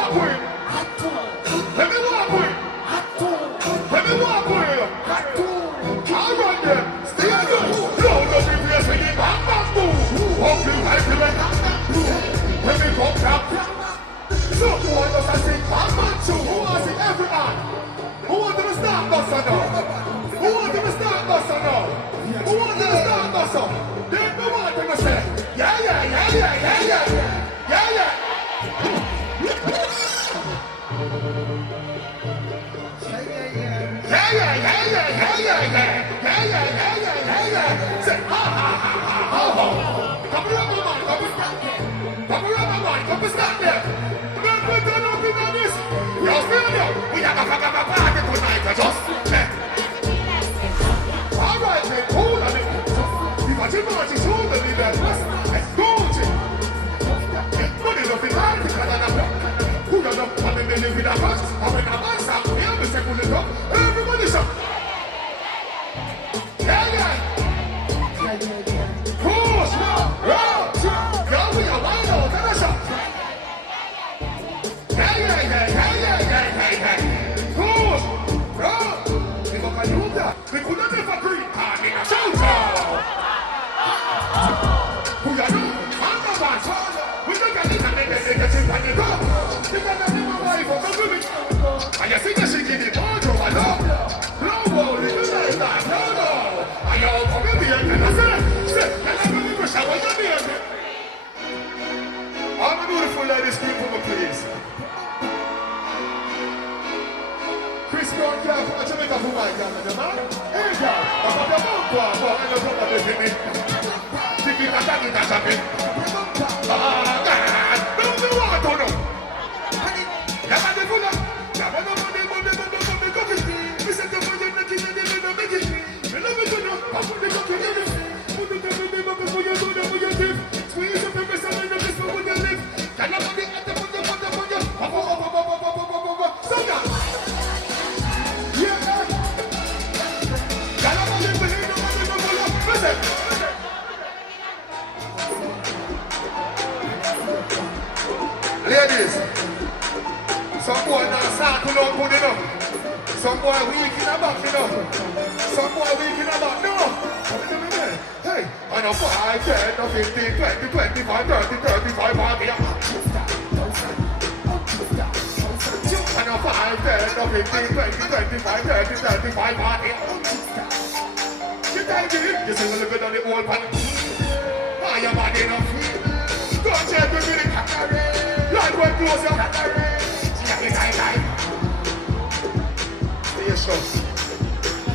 walk with. Let me walk with. Let me walk with. All right then. Stay good. Load up the place with the bang bang boom. Walk you like you like bang bang boom. Let me come back. So who wants us to sing bang bang too? Who wants it every hand? Who wants to start us or no? Who wants to start us or no? Who wants to start us or? Then we want to say, yeah, yeah, yeah, yeah, yeah, yeah, yeah, yeah. Yeah, yeah, yeah, yeah, yeah, yeah, yeah, yeah, yeah, yeah, yeah, yeah. Say, ha, ha, ha, ha, ha, ha. Come around my mind, come and stand there. Come around my mind, come and stand there. Then we turn up in on this. You're still there. We have a party tonight, just. All right, then, hold on it. If I didn't want to show the leader, let's go, Jim. Good enough in life, because I'm not. Who are not coming to live with a bunch? I'm in a man's house, we have a second enough. Everybody shout. Yeah, yeah. Push, roll, now we are wide out, and a shot. Yeah, yeah, yeah, yeah, yeah, yeah, yeah, yeah. Push, roll. We got a new guy. We could not have a green card in a shootout. Who you know? I'm the one. We don't get it and then they get it when you go. You got to be my wife or come with me. And you see the shit in the mojo, I know. No, you like that, no. And you all come in here and I say, can I come in for shower? You're here. All the beautiful ladies, scream for me, please. Chris Brown, girl from Jamaica, for my girl, man. Hey, girl, I'm on the bumper, but I don't know what they're doing. Keep attacking that happen. Ah, God, don't you want to know? Yeah, man, they pull up. Yeah, man, they cooking. We said the boy in the kitchen, they never make it. We love it to know. I put the cooking in it. Put the baby before you do them with your tip. Squeeze up every side of the fist with your lip. Can I put it at the put you? So now. Yeah, man. Can I put it with you? Listen. Ladies, some boy now start to look good enough. Some boy weak in the back, you know. Some boy weak in the back, no. Hey, I know 5, 10, 15, 20, 25, 30, 35, 40. I know 5, 10, 15, 20, 25, 30, 35, 40. You take it, you sing a little bit on the old pan. Are you bad enough? Don't check with me. Light went close your stay shut.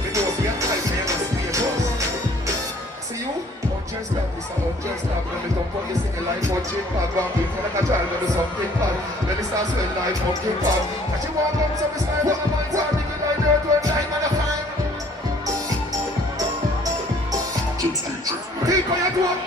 Because we are tight here, stay shut. See you? Undressed up, this is undressed up. When we don't put this in the life, watch it back. One week, like a child, do something bad. Then it starts when life pumping back. And she walk up, so we slide on the mind's are thinking like dirt when time and a fine. Keep on your door.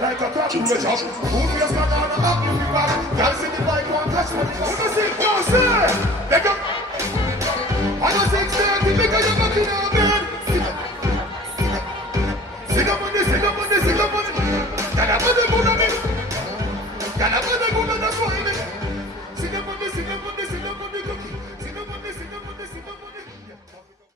Like a crap to a job. Who feels like